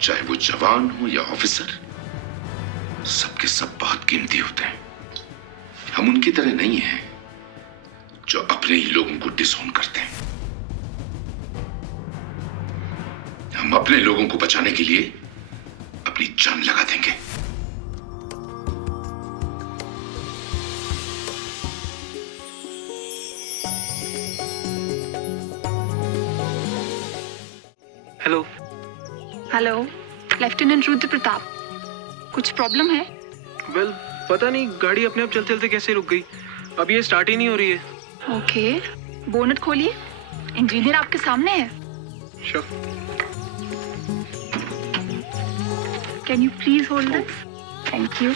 चाहे वो जवान हो या ऑफिसर, सबके सब बहुत कीमती होते हैं। हम उनकी तरह नहीं हैं जो अपने ही लोगों को डिसऑन करते हैं। हम अपने लोगों को बचाने के लिए अपनी जान लगा देंगे। Hello. Hello, lieutenant Rudra Pratap, कुछ प्रॉब्लम है? वेल, पता नहीं गाड़ी अपने आप चलते चलते कैसे रुक गई। अब ये स्टार्ट ही नहीं हो रही है। ओके, बोनट खोलिए, इंजीनियर आपके सामने है। Sure. Can you please hold this? Thank you.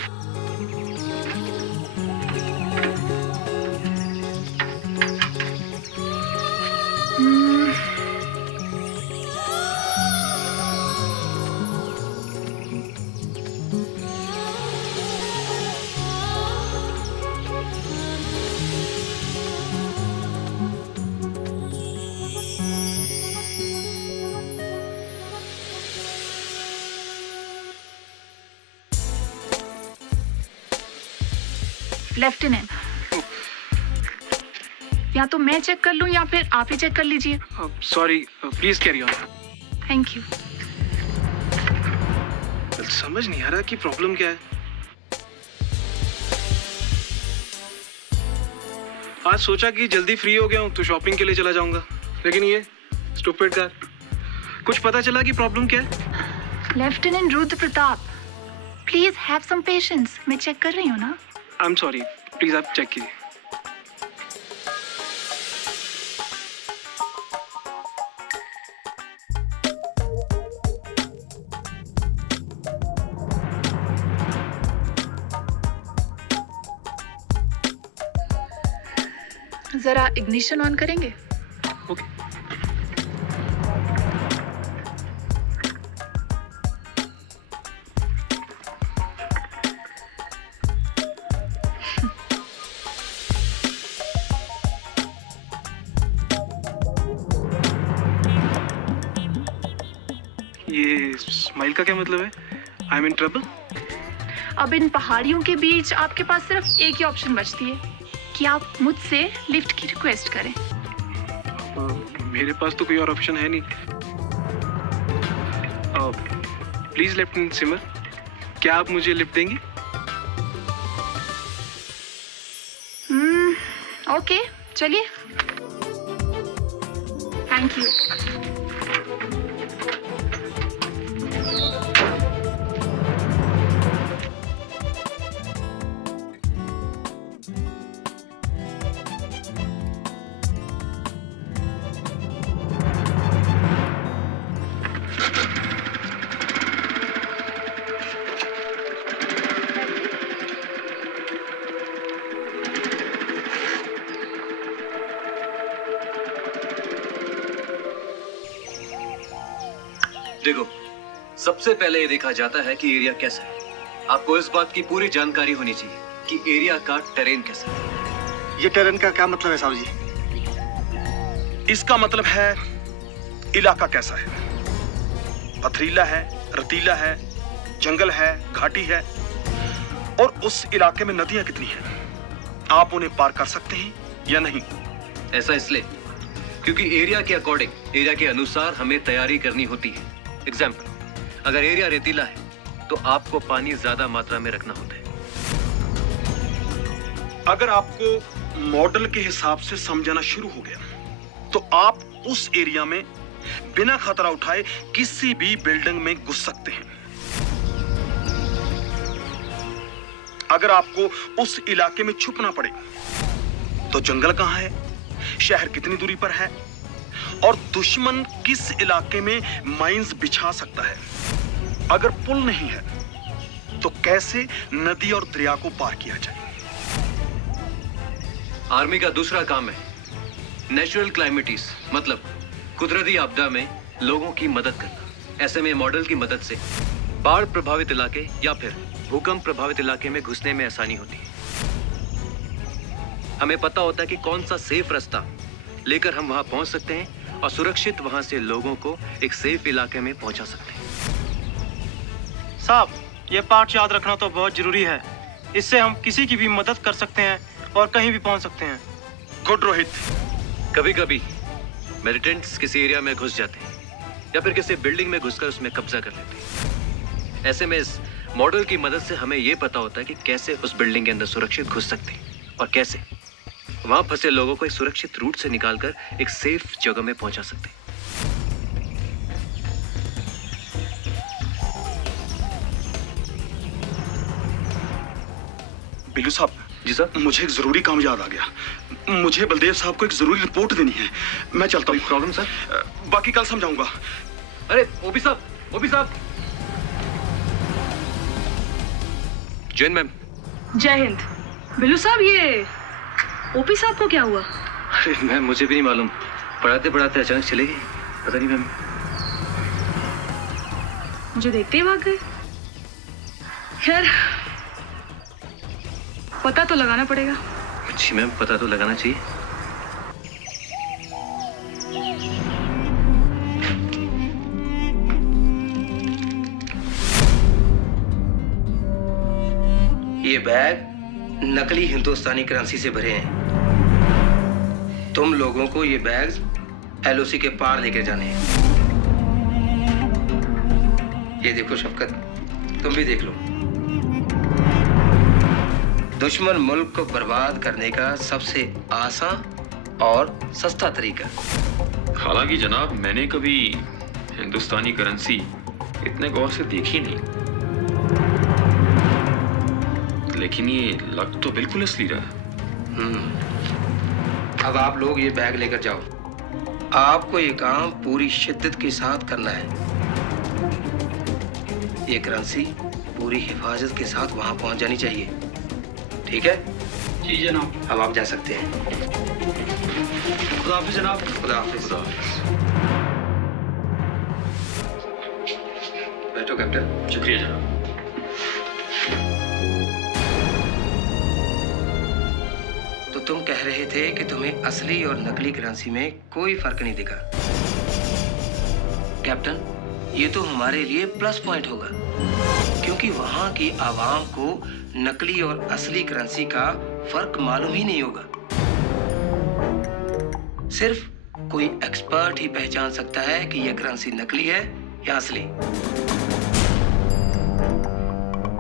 Lieutenant, या तो मैं चेक कर लूं या फिर आप ही चेक कर लीजिए। Sorry, please carry on. Thank you. समझ नहीं आ रहा कि प्रॉब्लम क्या है। आज सोचा कि जल्दी फ्री हो गया हूँ तो शॉपिंग के लिए चला जाऊंगा, लेकिन ये स्टूपिड कार। कुछ पता चला कि प्रॉब्लम क्या है? Lieutenant Rudra Pratap, please have some patience, मैं चेक कर रही हूँ ना। आई एम सॉरी, प्लीज आप चेक कीजिए। जरा इग्निशन ऑन करेंगे? ओके। ये स्माइल का क्या मतलब है? I am in trouble? अब इन पहाड़ियों के बीच आपके पास सिर्फ एक ही ऑप्शन बचती है कि आप मुझसे लिफ्ट की रिक्वेस्ट करें। मेरे पास तो कोई और ऑप्शन है नहीं। प्लीज लेफ्टिनेंट सिमर, क्या आप मुझे लिफ्ट देंगे? ओके, चलिए। Thank you. देखो, सबसे पहले ये देखा जाता है कि एरिया कैसा है। आपको इस बात की पूरी जानकारी होनी चाहिए कि एरिया का टेरेन कैसा है। ये टेरेन का क्या मतलब है साहब जी? इसका मतलब है इलाका कैसा है। पथरीला है, रतीला है, जंगल है, घाटी है, और उस इलाके में नदियां कितनी हैं, आप उन्हें पार कर सकते हैं या नहीं। ऐसा इसलिए क्योंकि एरिया के अकॉर्डिंग, एरिया के अनुसार हमें तैयारी करनी होती है। एग्जाम्पल, अगर एरिया रेतीला है तो आपको पानी ज्यादा मात्रा में रखना होता है। अगर आपको मॉडल के हिसाब से समझाना शुरू हो गया तो आप उस एरिया में बिना खतरा उठाए किसी भी बिल्डिंग में घुस सकते हैं। अगर आपको उस इलाके में छुपना पड़े तो जंगल कहां है, शहर कितनी दूरी पर है, और दुश्मन किस इलाके में माइंस बिछा सकता है। अगर पुल नहीं है तो कैसे नदी और दरिया को पार किया जाए। आर्मी का दूसरा काम है नेचुरल क्लाइमेटीज, मतलब कुदरती आपदा में लोगों की मदद करना। ऐसे में मॉडल की मदद से बाढ़ प्रभावित इलाके या फिर भूकंप प्रभावित इलाके में घुसने में आसानी होती है। हमें पता होता है कि कौन सा सेफ रास्ता लेकर हम वहां पहुंच सकते हैं और सुरक्षित वहां से लोगों को एक सेफ इलाके में पहुंचा सकते हैं। साहब, ये पाठ याद रखना तो बहुत जरूरी है। इससे हम किसी की भी मदद कर सकते हैं और कहीं भी पहुंच सकते हैं। गुड रोहित। कभी कभी मिलिटेंट्स किसी एरिया में घुस जाते हैं या फिर किसी बिल्डिंग में घुसकर उसमें कब्जा कर लेते हैं। ऐसे में इस मॉडल की मदद से हमें यह पता होता है कि कैसे उस बिल्डिंग के अंदर सुरक्षित घुस सकते हैं और कैसे वहां फंसे लोगों को एक सुरक्षित रूट से निकालकर एक सेफ जगह में पहुंचा सकते हैं। बिल्लू साहब। जी सर। मुझे एक जरूरी काम याद आ गया। मुझे बलदेव साहब को एक जरूरी रिपोर्ट देनी है। मैं चलता हूँ। Problem sir? बाकी कल समझाऊंगा। अरे ओपी साहब। जैन मैम। जय हिंद। बिल्लू साहब, ये ओपी साहब को क्या हुआ? अरे मैम, मुझे भी नहीं मालूम। पढ़ाते पढ़ाते अचानक चले गए। पता नहीं मैम। मुझे देखते ही भाग गए। खैर, पता तो लगाना पड़ेगा। जी मैम, पता तो लगाना चाहिए। ये बैग नकली हिंदुस्तानी करेंसी से भरे हैं। तुम लोगों को ये बैग एलओसी के पार लेकर जाने हैं। ये देखो शफकत, तुम भी देख लो। दुश्मन मुल्क को बर्बाद करने का सबसे आसान और सस्ता तरीका। हालांकि जनाब, मैंने कभी हिंदुस्तानी करेंसी इतने गौर से देखी नहीं, लेकिन ये लग तो बिल्कुल असली रहा। अब आप लोग ये बैग लेकर जाओ। आपको ये काम पूरी शिद्दत के साथ करना है। ये करेंसी पूरी हिफाजत के साथ वहां पहुंच जानी चाहिए, ठीक है? जी जनाब। अब आप जा सकते हैं। खुदा हाफिज जनाब। खुदा हाफिज। बैठो कैप्टन। शुक्रिया जनाब। तो तुम कह रहे थे कि तुम्हें असली और नकली करेंसी में कोई फर्क नहीं दिखा। कैप्टन, ये तो हमारे लिए प्लस पॉइंट होगा, क्योंकि वहां की आवाम को नकली और असली करेंसी का फर्क मालूम ही नहीं होगा। सिर्फ कोई एक्सपर्ट ही पहचान सकता है कि यह करेंसी नकली है या असली।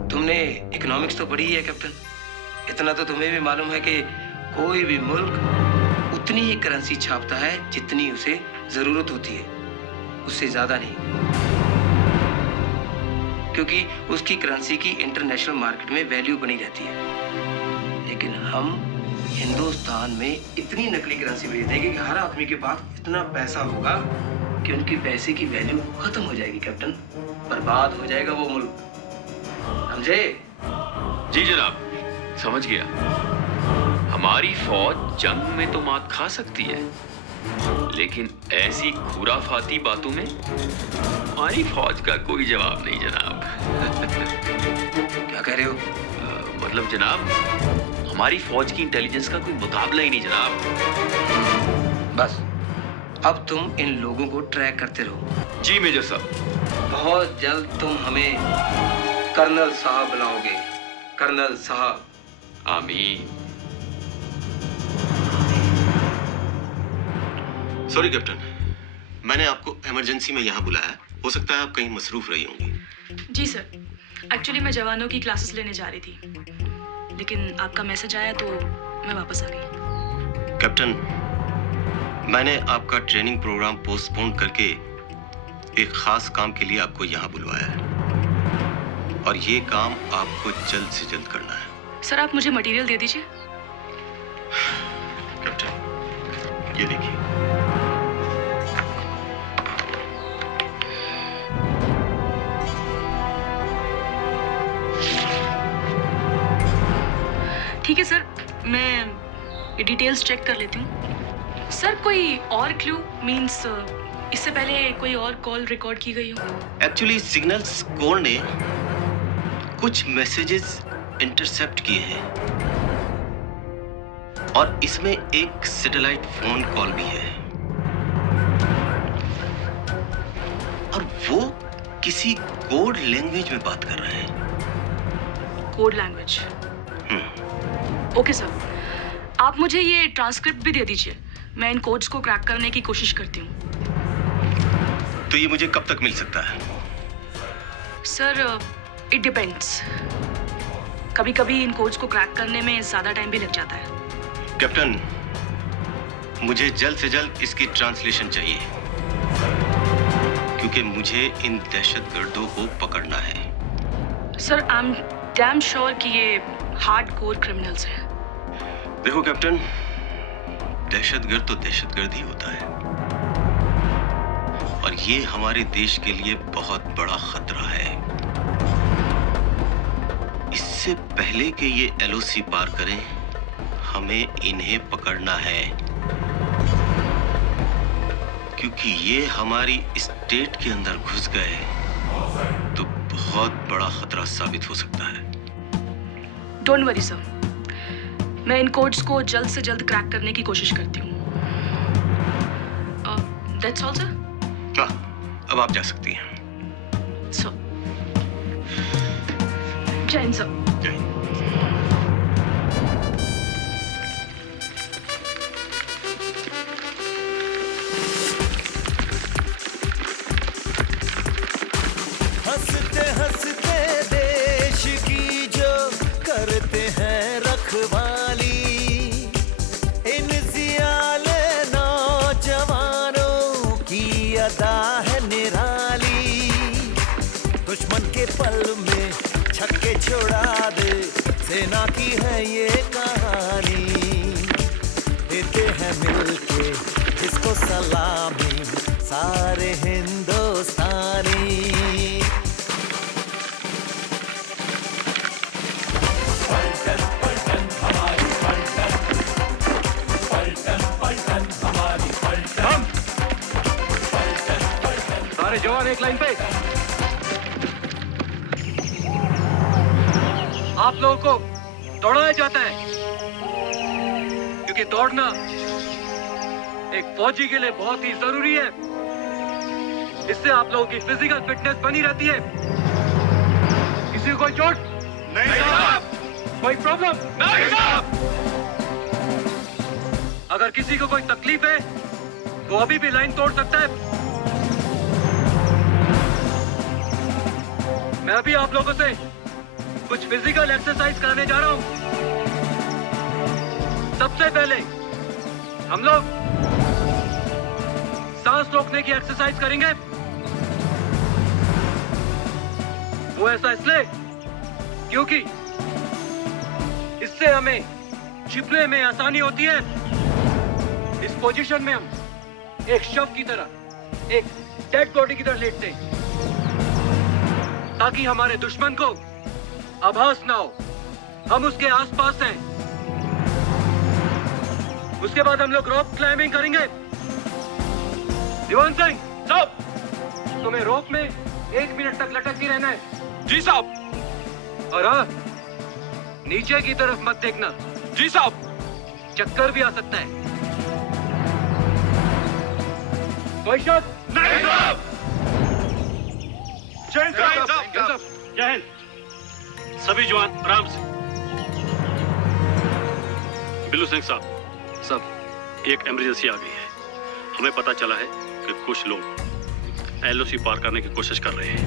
तुमने इकोनॉमिक्स तो पढ़ी है कैप्टन। इतना तो तुम्हें भी मालूम है कि कोई भी मुल्क उतनी ही करेंसी छापता है जितनी उसे जरूरत होती है, उससे ज्यादा नहीं, क्योंकि उसकी करेंसी की इंटरनेशनल मार्केट में वैल्यू बनी रहती है। लेकिन हम हिंदुस्तान में इतनी नकली करेंसी भेज देंगे कि हर आदमी के पास इतना पैसा होगा कि उनके पैसे की वैल्यू खत्म हो जाएगी कैप्टन। बर्बाद हो जाएगा वो मुल्क, समझे? जी जनाब, समझ गया। हमारी फौज जंग में तो मात खा सकती है, लेकिन ऐसी खुराफाती बातों में हमारी फौज का कोई जवाब नहीं जनाब। क्या कह रहे हो? मतलब जनाब, हमारी फौज की इंटेलिजेंस का कोई मुकाबला ही नहीं जनाब। बस अब तुम इन लोगों को ट्रैक करते रहो। जी मेजर साहब। बहुत जल्द तुम हमें कर्नल साहब बुलाओगे। कर्नल साहब। आमीन। सॉरी कैप्टन, मैंने आपको इमरजेंसी में यहाँ बुलाया। हो सकता है आप कहीं मसरूफ रही होंगी। जी सर, एक्चुअली मैं जवानों की क्लासेस लेने जा रही थी, लेकिन आपका मैसेज आया तो मैं वापस आ गई। कैप्टन, मैंने आपका ट्रेनिंग प्रोग्राम पोस्टपोन करके एक खास काम के लिए आपको यहाँ बुलवाया है, और ये काम आपको जल्द से जल्द करना है। सर, आप मुझे मटेरियल दे दीजिए। कैप्टन, ये देखिए। ठीक है सर, मैं ये डिटेल्स चेक कर लेती हूँ। सर, कोई और क्लू मींस इससे पहले कोई और कॉल रिकॉर्ड की गई हो? एक्चुअली सिग्नल्स कोर ने कुछ मैसेजेस इंटरसेप्ट किए हैं, और इसमें एक सैटेलाइट फोन कॉल भी है, और वो किसी कोड लैंग्वेज में बात कर रहे हैं। Code language? ओके सर, आप मुझे ये ट्रांसक्रिप्ट भी दे दीजिए, मैं इन कोड्स को क्रैक करने की कोशिश करती हूँ। तो ये मुझे कब तक मिल सकता है? Sir, it depends. कभी कभी इन कोड्स को क्रैक करने में ज्यादा टाइम भी लग जाता है। कैप्टन, मुझे जल्द से जल्द इसकी ट्रांसलेशन चाहिए, क्योंकि मुझे इन दहशतगर्दों को पकड़ना है। Sir, I am damn sure कि ये हार्डकोर क्रिमिनल्स हैं। देखो कैप्टन, दहशतगर्द तो दहशतगर्द ही होता है, और ये हमारे देश के लिए बहुत बड़ा खतरा है। इससे पहले कि ये एलओसी पार करें, हमें इन्हें पकड़ना है, क्योंकि ये हमारी स्टेट के अंदर घुस गए तो बहुत बड़ा खतरा साबित हो सकता है। डोंट वरी सर, मैं इन कोड्स को जल्द से जल्द क्रैक करने की कोशिश करती हूँ। That's all sir. हाँ, अब आप जा सकती हैं। सर, जय हिंद सर। हंसते हंसते देश की जो करते हैं रखवाली, इन जियाले नौजवानों की अदा है निराली। दुश्मन के पल में छक्के छोड़ा दे, सेना की है ये कहानी। देते हैं मिलके इसको सलामी सारे हिंदुस्तानी। पलटन पलटन हमारी पलटन, पलटन पलटन हमारी पलटन, पलटन पलटन। सारे जवान एक लाइन पे। आप लोगों को दौड़ाया जाता है, क्योंकि दौड़ना एक फौजी के लिए बहुत ही जरूरी है। इससे आप लोगों की फिजिकल फिटनेस बनी रहती है। किसी को कोई चोट? नहीं साहब। कोई प्रॉब्लम? नहीं साहब। अगर किसी को कोई तकलीफ है तो अभी भी लाइन तोड़ सकता है। मैं अभी आप लोगों से कुछ फिजिकल एक्सरसाइज कराने जा रहा हूं। सबसे पहले हम लोग सांस रोकने की एक्सरसाइज करेंगे। वो ऐसा इसलिए क्योंकि इससे हमें छिपने में आसानी होती है। इस पोजीशन में हम एक शव की तरह, एक डेड बॉडी की तरह लेटते हैं, ताकि हमारे दुश्मन को आभास ना हो हम उसके आसपास हैं। उसके बाद हम लोग रॉप क्लाइंबिंग करेंगे। दीवान सिंह, साहब, तुम्हें रोप में 1 मिनट तक लटकती रहना है। जी साहब। और हाँ, नीचे की तरफ मत देखना। जी साहब। चक्कर भी आ सकता है। कोई शक? नहीं साहब। जय हिंद। जय हिंद। सभी जवान आराम से। बिल्लू सिंह साहब, एक इमरजेंसी आ गई है। हमें पता चला है कि कुछ लोग एलओसी पार करने की कोशिश कर रहे हैं।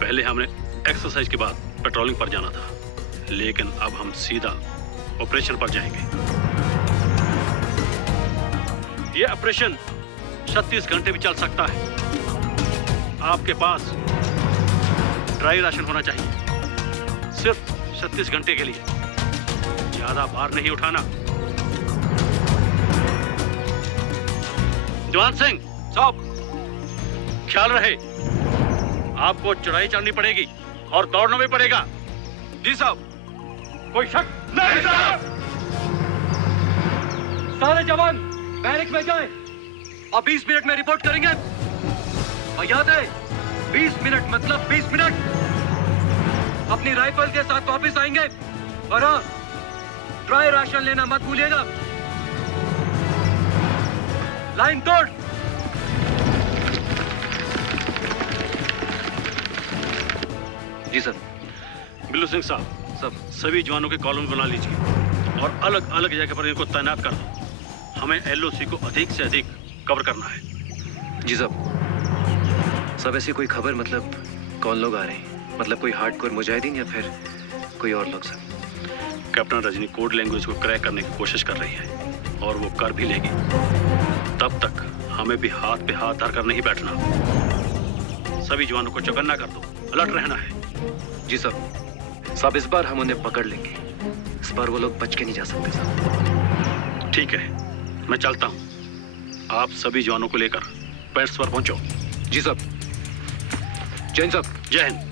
पहले हमने एक्सरसाइज के बाद पेट्रोलिंग पर जाना था, लेकिन अब हम सीधा ऑपरेशन पर जाएंगे। ये ऑपरेशन 36 घंटे भी चल सकता है। आपके पास ड्राई राशन होना चाहिए, सिर्फ 36 घंटे के लिए। ज्यादा भार नहीं उठाना। जवान सिंह साहब, ख्याल रहे, आपको चढ़ाई चढ़नी पड़ेगी और दौड़ना भी पड़ेगा। जी साहब। कोई शक? नहीं साहब। सारे जवान बैरक में जाएं। अब 20 मिनट में रिपोर्ट करेंगे। और याद है, 20 मिनट मतलब 20 मिनट। अपनी राइफल के साथ वापस आएंगे। और हाँ, ड्राई राशन लेना मत भूलिएगा। लाइन तोड़। जी सर। बिल्लू सिंह साहब, सब सभी जवानों के कॉलम बना लीजिए और अलग अलग जगह पर इनको तैनात कर दो। हमें एलओसी को अधिक से अधिक कवर करना है। जी साहब। सब ऐसी कोई खबर, मतलब कौन लोग आ रहे हैं? मतलब कोई हार्डकोर मुजाहिदीन या फिर कोई और लोग? Sir captain Rajni code language को क्रैक करने की कोशिश कर रही है और वो कर भी लेगी। तब तक हमें भी हाथ पे हाथ धर कर नहीं बैठना। सभी जवानों को चौकन्ना कर दो, अलर्ट रहना है। जी साहब, इस बार हम उन्हें पकड़ लेंगे। इस बार वो लोग बच के नहीं जा सकते साहब। ठीक है, मैं चलता हूँ। आप सभी जवानों को लेकर पैट्स पर पहुंचो। जी साहब। जय हिंद साहब। जय हिंद।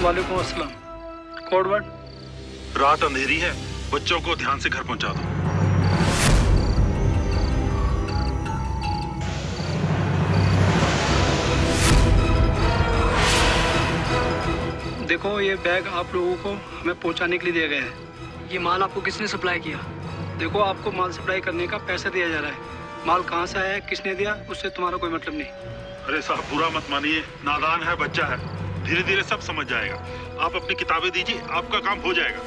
वालेकुम अस्सलाम। Code word? रात अंधेरी है, बच्चों को ध्यान से घर पहुंचा दो। देखो, ये बैग आप लोगों को हमें पहुंचाने के लिए दिया गया है। ये माल आपको किसने सप्लाई किया? देखो, आपको माल सप्लाई करने का पैसा दिया जा रहा है। माल कहाँ से आया है, किसने दिया, उससे तुम्हारा कोई मतलब नहीं। अरे साहब, बुरा मत मानिए, नादान है, बच्चा है, धीरे धीरे सब समझ जाएगा। आप अपनी किताबें दीजिए, आपका काम हो जाएगा।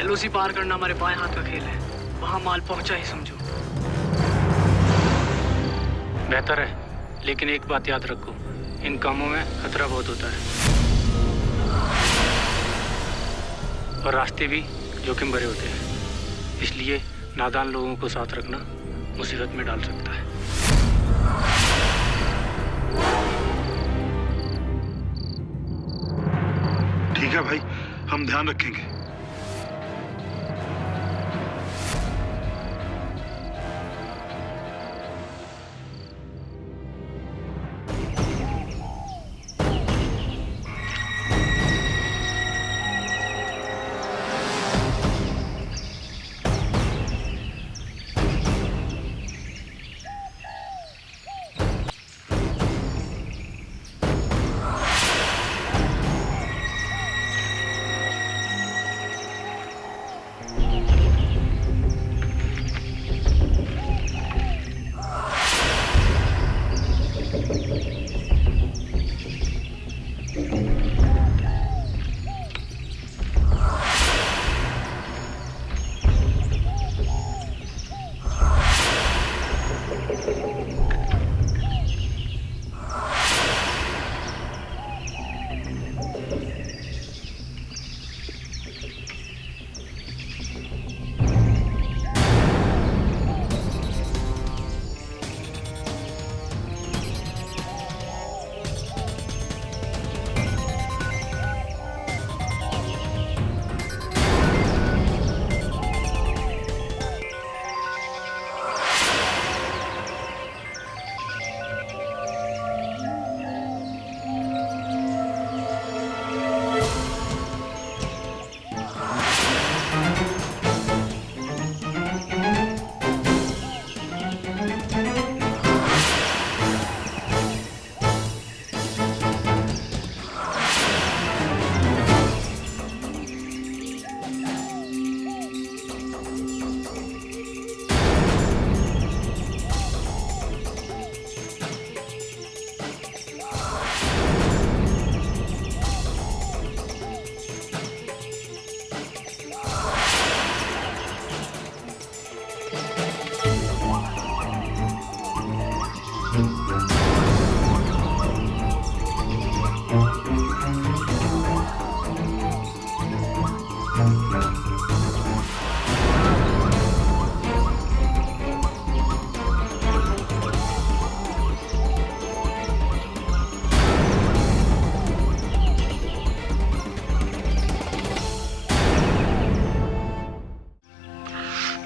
एलओसी पार करना हमारे बाएं हाथ का खेल है। वहां माल पहुंचा ही समझो। बेहतर है, लेकिन एक बात याद रखो, इन कामों में खतरा बहुत होता है और रास्ते भी जोखिम भरे होते हैं। इसलिए नादान लोगों को साथ रखना मुसीबत में डाल सकता है। ठीक है भाई, हम ध्यान रखेंगे।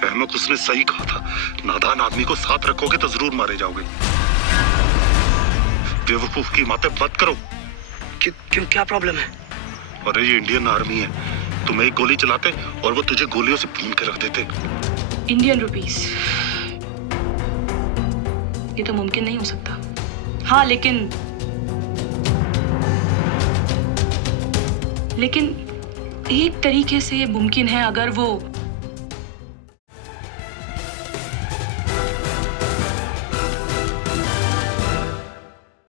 अहमद, उसने सही कहा था, नादान आदमी को साथ रखोगे तो जरूर मारे जाओगे। बेवकूफ की बातें मत करो। क्यों क्या प्रॉब्लम है? अरे ये इंडियन आर्मी है, तुम्हें एक गोली चलाते और वो तुझे गोलियों से भून के रख देते। इंडियन रुपीस, ये तो मुमकिन नहीं हो सकता। हाँ, लेकिन एक तरीके से ये मुमकिन है अगर वो